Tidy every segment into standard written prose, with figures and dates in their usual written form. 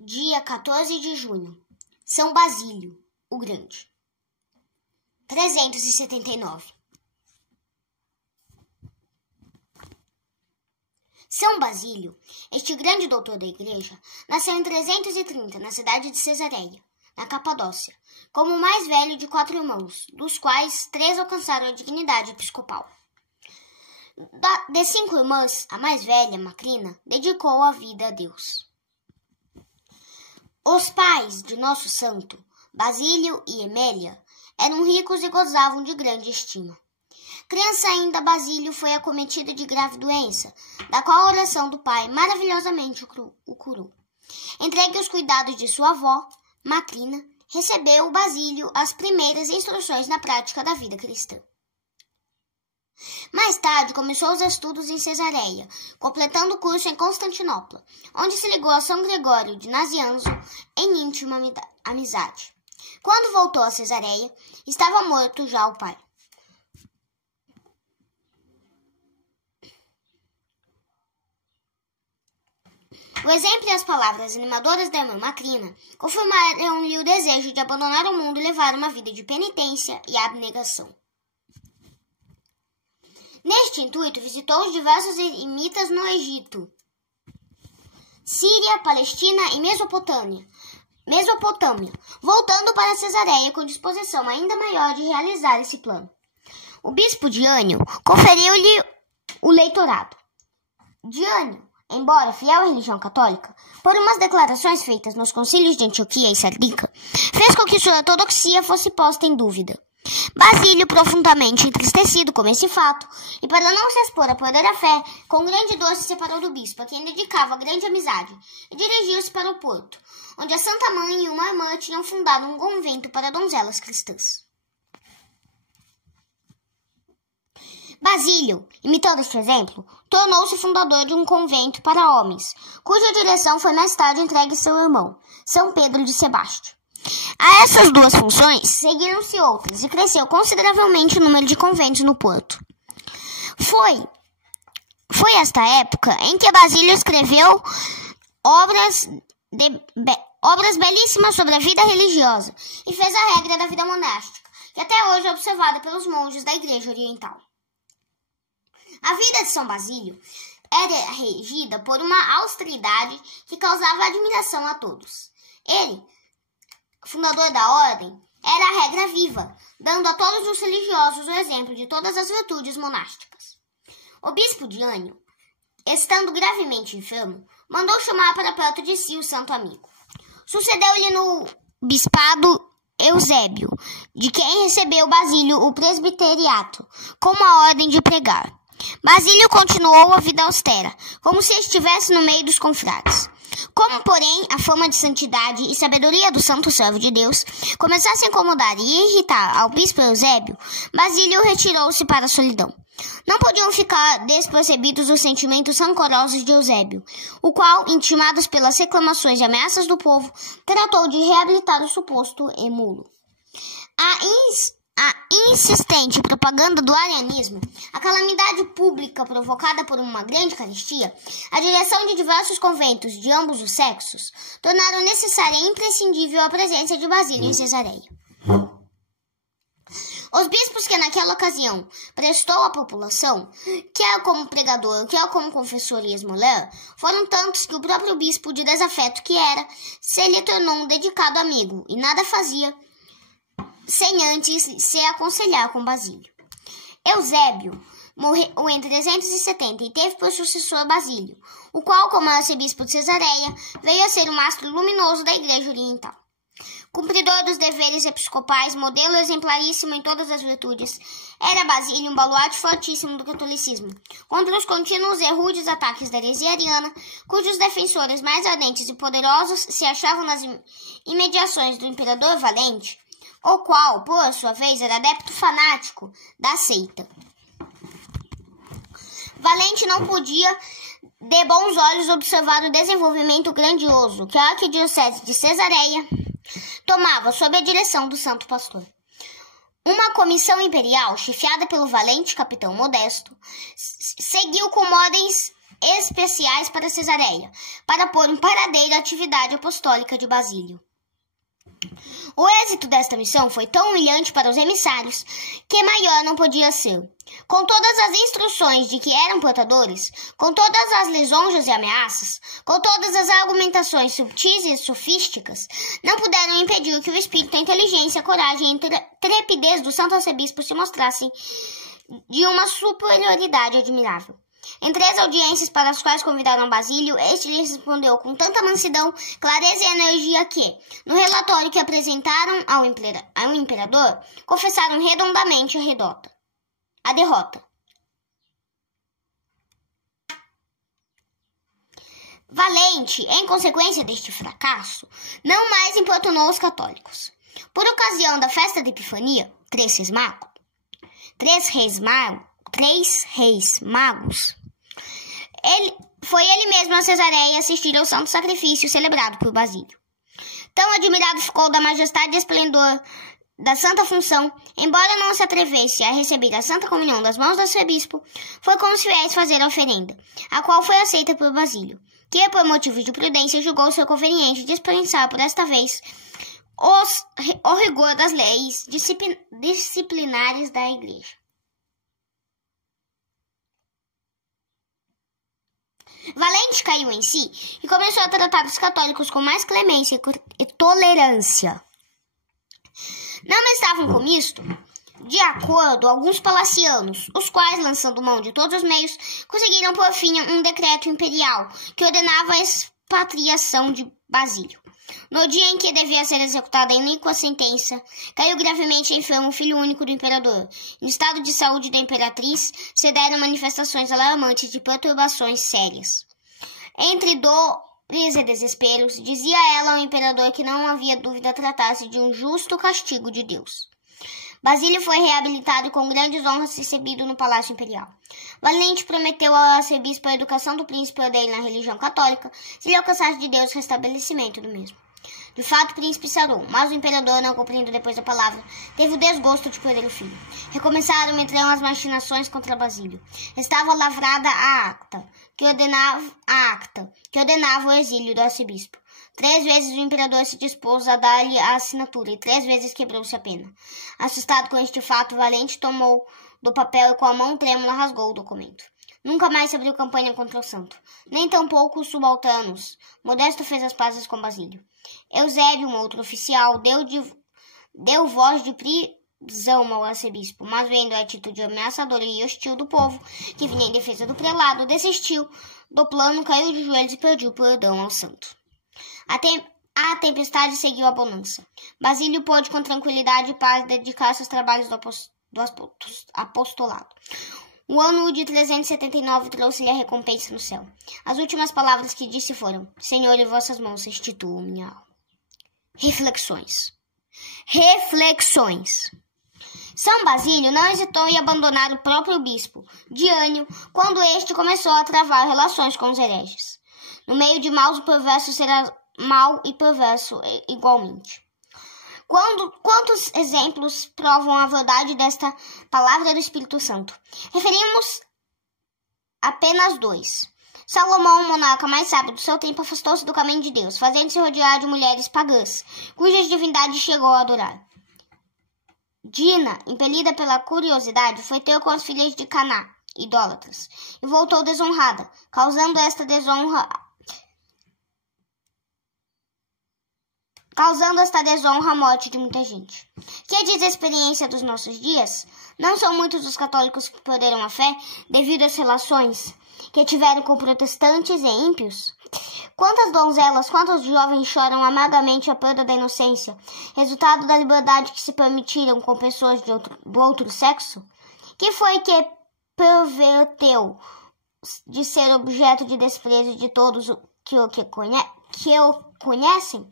dia 14 de junho, São Basílio, o Grande. 379. São Basílio, este grande doutor da Igreja, nasceu em 330 na cidade de Cesareia, na Capadócia, como o mais velho de 4 irmãos, dos quais 3 alcançaram a dignidade episcopal. De 5 irmãs, a mais velha, Macrina, dedicou a vida a Deus. Os pais de nosso santo, Basílio e Emélia, eram ricos e gozavam de grande estima. Criança ainda, Basílio foi acometido de grave doença, da qual a oração do pai maravilhosamente o curou. Entregue aos cuidados de sua avó, Macrina, recebeu Basílio as primeiras instruções na prática da vida cristã. Mais tarde, começou os estudos em Cesareia, completando o curso em Constantinopla, onde se ligou a São Gregório de Nazianzo em íntima amizade. Quando voltou a Cesareia, estava morto já o pai. O exemplo e as palavras animadoras da irmã Macrina confirmaram-lhe o desejo de abandonar o mundo e levar uma vida de penitência e abnegação. Neste intuito, visitou os diversos eremitas no Egito, Síria, Palestina e Mesopotâmia, voltando para Cesareia com disposição ainda maior de realizar esse plano. O bispo Diânio conferiu-lhe o leitorado. Diânio, embora fiel à religião católica, por umas declarações feitas nos concílios de Antioquia e Sardica, fez com que sua ortodoxia fosse posta em dúvida. Basílio, profundamente entristecido com esse fato, e para não se expor a perder a fé, com grande dor se separou do bispo, a quem dedicava grande amizade, e dirigiu-se para o porto, onde a Santa Mãe e uma irmã tinham fundado um convento para donzelas cristãs. Basílio, imitando este exemplo, tornou-se fundador de um convento para homens, cuja direção foi mais tarde entregue a seu irmão, São Pedro de Sebaste. A essas duas funções seguiram-se outras e cresceu consideravelmente o número de conventos no Porto. Foi esta época em que Basílio escreveu obras belíssimas sobre a vida religiosa e fez a regra da vida monástica, que até hoje é observada pelos monges da Igreja Oriental. A vida de São Basílio era regida por uma austeridade que causava admiração a todos. Ele, fundador da ordem, era a regra viva, dando a todos os religiosos o exemplo de todas as virtudes monásticas. O bispo Diânio, estando gravemente enfermo, mandou chamar para perto de si o santo amigo. Sucedeu-lhe no bispado Eusébio, de quem recebeu Basílio o presbiteriato, como a ordem de pregar. Basílio continuou a vida austera, como se estivesse no meio dos confrades. Como, porém, a fama de santidade e sabedoria do santo servo de Deus começasse a incomodar e irritar ao bispo Eusébio, Basílio retirou-se para a solidão. Não podiam ficar despercebidos os sentimentos rancorosos de Eusébio, o qual, intimados pelas reclamações e ameaças do povo, tratou de reabilitar o suposto emulo. A insistente propaganda do arianismo, a calamidade pública provocada por uma grande carestia, a direção de diversos conventos de ambos os sexos, tornaram necessária e imprescindível a presença de Basílio em Cesareia. Os bispos que naquela ocasião prestou à população, quer como pregador, quer como confessor e esmoler, foram tantos que o próprio bispo, de desafeto que era, se lhe tornou um dedicado amigo e nada fazia sem antes se aconselhar com Basílio. Eusébio morreu em 370 e teve por sucessor Basílio, o qual, como arcebispo de Cesareia, veio a ser o mastro luminoso da Igreja Oriental. Cumpridor dos deveres episcopais, modelo exemplaríssimo em todas as virtudes, era Basílio um baluarte fortíssimo do catolicismo, contra os contínuos e rudes ataques da heresia ariana, cujos defensores mais ardentes e poderosos se achavam nas imediações do imperador Valente, o qual, por sua vez, era adepto fanático da seita. Valente não podia de bons olhos observar o desenvolvimento grandioso que a arquidiocese de Cesareia tomava sob a direção do santo pastor. Uma comissão imperial, chefiada pelo valente capitão Modesto, seguiu com ordens especiais para Cesareia, para pôr um paradeiro à atividade apostólica de Basílio. O êxito desta missão foi tão humilhante para os emissários que maior não podia ser. Com todas as instruções de que eram portadores, com todas as lisonjas e ameaças, com todas as argumentações subtis e sofísticas, não puderam impedir que o espírito, a inteligência, a coragem e a trepidez do santo arcebispo se mostrassem de uma superioridade admirável. Em 3 audiências para as quais convidaram Basílio, este lhes respondeu com tanta mansidão, clareza e energia que, no relatório que apresentaram ao imperador, confessaram redondamente a derrota. Valente, em consequência deste fracasso, não mais importunou os católicos. Por ocasião da festa da Epifania, três reis magos, foi ele mesmo a Cesareia assistir ao santo sacrifício celebrado por Basílio. Tão admirado ficou da majestade e esplendor da santa função, embora não se atrevesse a receber a santa comunhão das mãos do arcebispo, foi com os fiéis fazer a oferenda, a qual foi aceita por Basílio, que, por motivos de prudência, julgou ser conveniente dispensar por esta vez o rigor das leis disciplinares da Igreja. Valente caiu em si e começou a tratar os católicos com mais clemência e tolerância. Não estavam com isto de acordo alguns palacianos, os quais, lançando mão de todos os meios, conseguiram por fim um decreto imperial que ordenava a expatriação de Basílio. No dia em que devia ser executada a iníqua sentença, caiu gravemente enfermo o filho único do imperador. No estado de saúde da imperatriz, se deram manifestações alarmantes de perturbações sérias. Entre dores e desesperos, dizia ela ao imperador que não havia dúvida tratar-se de um justo castigo de Deus. Basílio foi reabilitado e com grandes honras recebido no Palácio Imperial. Valente prometeu ao arcebispo a educação do príncipe dele na religião católica, se lhe alcançasse de Deus o restabelecimento do mesmo. De fato, o príncipe sarou, mas o imperador, não cumprindo depois a palavra, teve o desgosto de perder o filho. Recomeçaram então as machinações contra Basílio. Estava lavrada a acta que ordenava o exílio do arcebispo. 3 vezes o imperador se dispôs a dar-lhe a assinatura e 3 vezes quebrou-se a pena. Assustado com este fato, Valente tomou do papel e com a mão trêmula rasgou o documento. Nunca mais se abriu campanha contra o santo, nem tampouco os subalternos. Modesto fez as pazes com Basílio. Eusébio, um outro oficial, deu voz de prisão ao arcebispo, mas vendo a atitude ameaçadora e hostil do povo, que vinha em defesa do prelado, desistiu do plano, caiu de joelhos e pediu perdão ao santo. A tempestade seguiu a bonança. Basílio pôde com tranquilidade e paz dedicar-se aos trabalhos do apostolado. O ano de 379 trouxe-lhe a recompensa no céu. As últimas palavras que disse foram: Senhor, em vossas mãos restituo minha alma. Reflexões. São Basílio não hesitou em abandonar o próprio bispo, Diânio, quando este começou a travar relações com os hereges. No meio de maus, o perverso será mau e perverso igualmente. Quantos exemplos provam a verdade desta palavra do Espírito Santo? Referimos apenas 2. Salomão, o monarca mais sábio do seu tempo, afastou-se do caminho de Deus, fazendo-se rodear de mulheres pagãs, cujas divindades chegou a adorar. Dina, impelida pela curiosidade, foi ter com as filhas de Caná, idólatras, e voltou desonrada, causando esta desonra à morte de muita gente. Que diz a experiência dos nossos dias? Não são muitos os católicos que perderam a fé devido às relações que tiveram com protestantes e ímpios? Quantas donzelas, quantos jovens choram amargamente a perda da inocência, resultado da liberdade que se permitiram com pessoas do outro sexo? Que foi que perverteu de ser objeto de desprezo de todos que o conhecem?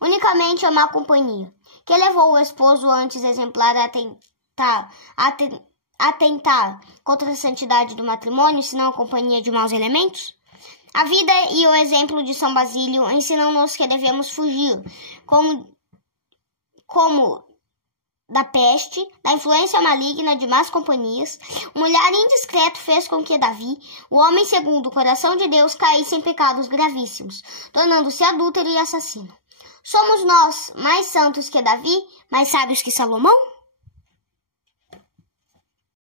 Unicamente a má companhia, que levou o esposo antes exemplar a atentar contra a santidade do matrimônio, senão a companhia de maus elementos? A vida e o exemplo de São Basílio ensinam-nos que devemos fugir, como da peste, da influência maligna de más companhias, um olhar indiscreto fez com que Davi, o homem segundo o coração de Deus, caísse em pecados gravíssimos, tornando-se adúltero e assassino. Somos nós mais santos que Davi, mais sábios que Salomão?